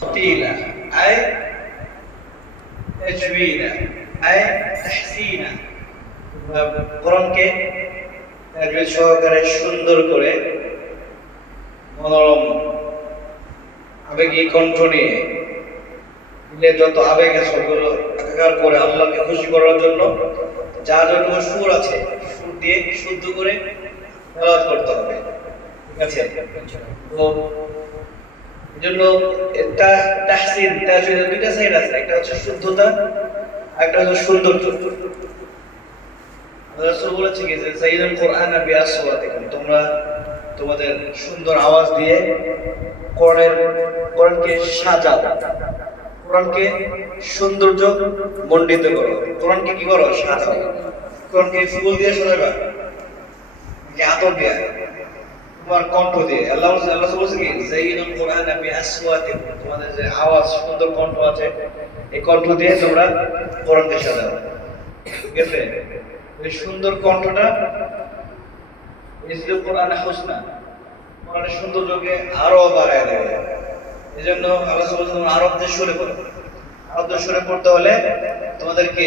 ترتيلا أي تجويدا أي تحسينا কোরআনকে তাজবিদ সহকারে সুন্দর করে মনোরম আবেগী কণ্ঠ নিয়ে দিলে যত আবেগ আছে সবগুলো একাকার করে আল্লাহকে খুশি করার জন্য যা যত সুর আছে সুর দিয়ে শুদ্ধ করে তেলাওয়াত করতে হবে ঠিক আছে তো এই জন্য তাহসিন তাজবিদের দুইটা সাইড আছে, একটা হচ্ছে শুদ্ধতা একটা হচ্ছে সৌন্দর্য। রাসূল বলেছে কি যে কোরআন তোমরা তোমাদের সুন্দর আওয়াজ দিয়ে কোরআনের, কোরআনকে সাজাও। কোরআনকে সৌন্দর্য মণ্ডিত করো। কোরআনকে কি করো? সাজাও। কোরআনকে ফুল দিয়ে সাজাবা। কি আতর দিয়ে। তোমার কণ্ঠ দিয়ে। আল্লাহ আল্লাহ বলছে কি? সাইয়্যিদুল কোরআন তোমাদের যে আওয়াজ, সুন্দর কণ্ঠ আছে। এই কণ্ঠ দিয়ে তোমরা কোরআনকে সাজাও। ঠিক আছে সুন্দর কণ্ঠটা কোরআনে হোসনা। কোরআনের আরও বাড়ায় দেবে। এই জন্য আল্লাহ বলছে তোমরা আরব দেশ সরে পড়তে হলে তোমাদেরকে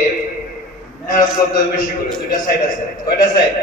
মেহনত করতে বেশি করে। দুইটা সাইড আছে। কয়টা সাইড